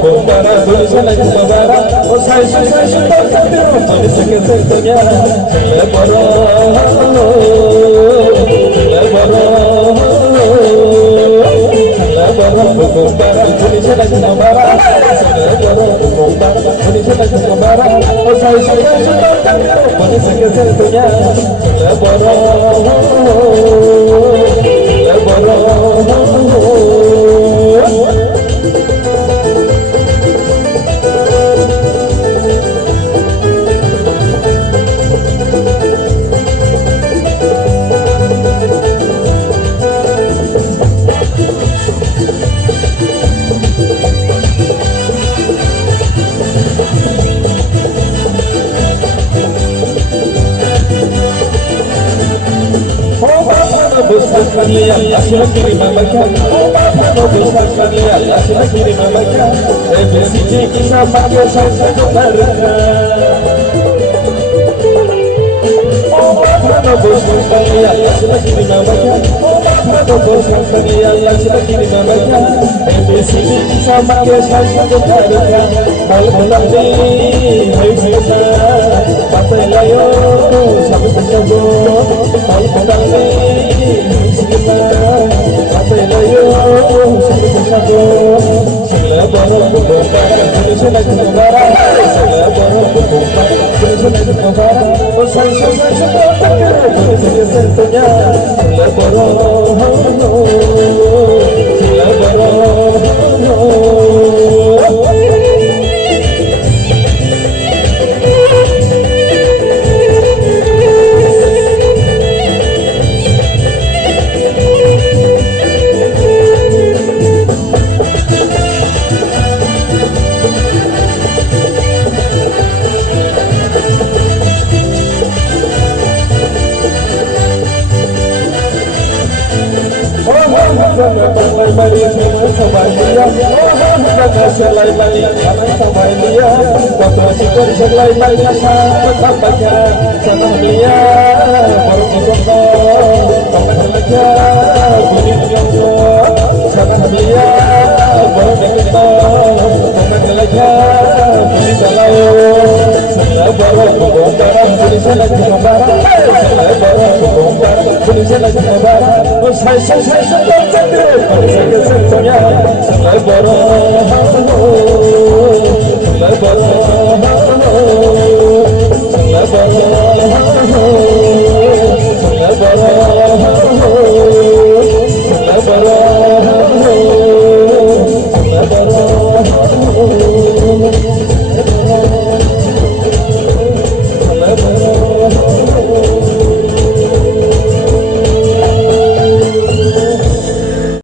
kumbara tulisan kumbara o sai tulisake sentunya leboro kumbara tulisan kumbara leboro kumbara tulisan kumbara o sai tulisake sentunya leboro besar kalian asal kiri mamakan mau besar kalian asal kiri mamakan revisi kisah pakai saya kebaraka mau besar kalian asal kiri mamakan mau besar kalian asal kiri mamakan revisi kisah pakai saya kebaraka mal belandi hai bisa pakai layo sampai terjadi mal belandi Let's go.